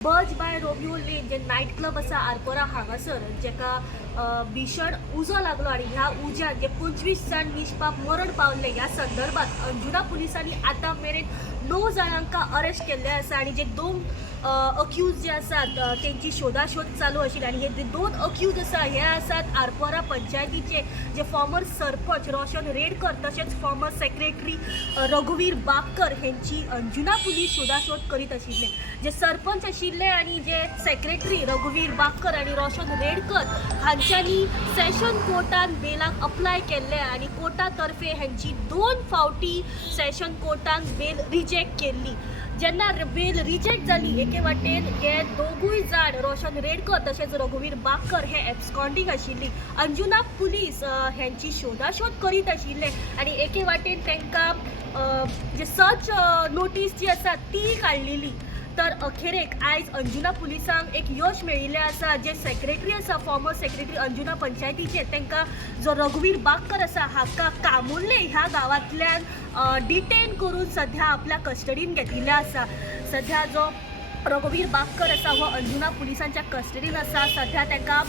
बज by Romeo Lane जे night club आसा आरपोरा हांगासर जेका भीषण उजो लागलो आणि ह्या उज्यात जे 25 जाण निश्पाप मरण पावले ह्या संदर्भात अंजुना पुलिसांनी आता मेरेन 9 जाणांका अरेस्ट केल्ले आसा आणि जे 2 अक्यूज जे आसात त्यांची शोधाशोध चालू आशिल्ली आणि हे 2 अक्यूज आसा हे आसात आरपोरा पंचायतीचे जे फॉर्मर सरपंच रोशन रेडकर तसेच फॉर्मर सेक्रेटरी रघुवीर बापकर हेंची अंजुना पुलीस शोधाशोध करीत आशिल्ले। जे सरपंच आशिल्ले आणि जे सेक्रेटरी रघुवीर बापकर आणि रोशन रेडकर हांच्यांनी सेशन कोर्टान बेलाक अप्लाय केल्ले आणि कोर्टातर्फे हेंची 2 फावटी सेशन कोर्टान बेल रिजेक्ट केल्ली। जेन्ना बेल रिजेक्ट जाली एके वाटेन हे दोगूय जाण रोशन रेडकर तसेच रघुवीर बापकर हे एब्सकॉन्डिंग आशिल्ली। अंजुना पुलीस हेंची शोधाशोध करीत आशिल्ले आणि एके वाटेन तांकां जे सर्च नोटीस जी आसा ती काडलेली। तर अखेरेक आयज अंजुना पुलिसांक एक यश मेळिल्लें आसा। जे सेक्रेटरी आसा फॉर्मर सेक्रेटरी अंजुना पंचायतीचे तांकां जो रघुवीर बापकर आसा हाका कामुर्ले ह्या गांवांतल्यान डिटेन करून सध्या आपल्या कस्टडीन घेतिल्ले आसा। सध्या जो रघुवीर बापकर आसा हो अंजुना पुलिसांच्या कस्टडीन आसा। सध्या ताका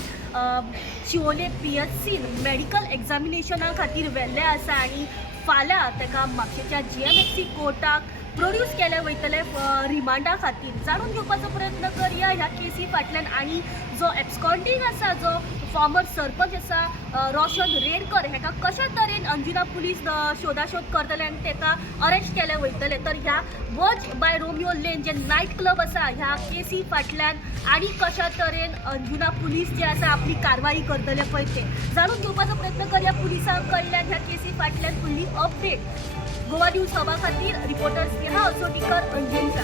शिवोले PHCन मेडिकल एक्झामिनेशना खातीर व्हेल्ले आसा आणि फाल्यां ताका म्हापशेच्या GMHC कोर्टाक प्रोड्यूस केले वयतले रिमांडा खातीर। जाणून घेवपाचो प्रयत्न करया ह्या केसी फाटल्यान आणि जो एब्सकॉन्डिंग आसा जो फॉर्मर सरपंच आसा रोशन रेडकर हेका कशा तरेन अंजुना पुलीस शोधाशोध करतले आणि ताका अरेस्ट केले वयतले। तर ह्या बज बाय रोमियो लेन जे नाईट क्लब आसा ह्या केसी फाटल्यान आणि कशा तरेन अंजुना पुलीस जे आसा आपली कारवाई करतले पळय ते जाणून घेवपाचो प्रयत्न करया पुलिसां कडल्यान ह्या केसी फाटल्यान फुल्ली अपडेट। गोवा न्यूज हबा खातीर रिपोर्टर स्नेहा असोटीकर अंजुना।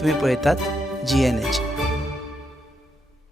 तुम्ही पळयतात GNH।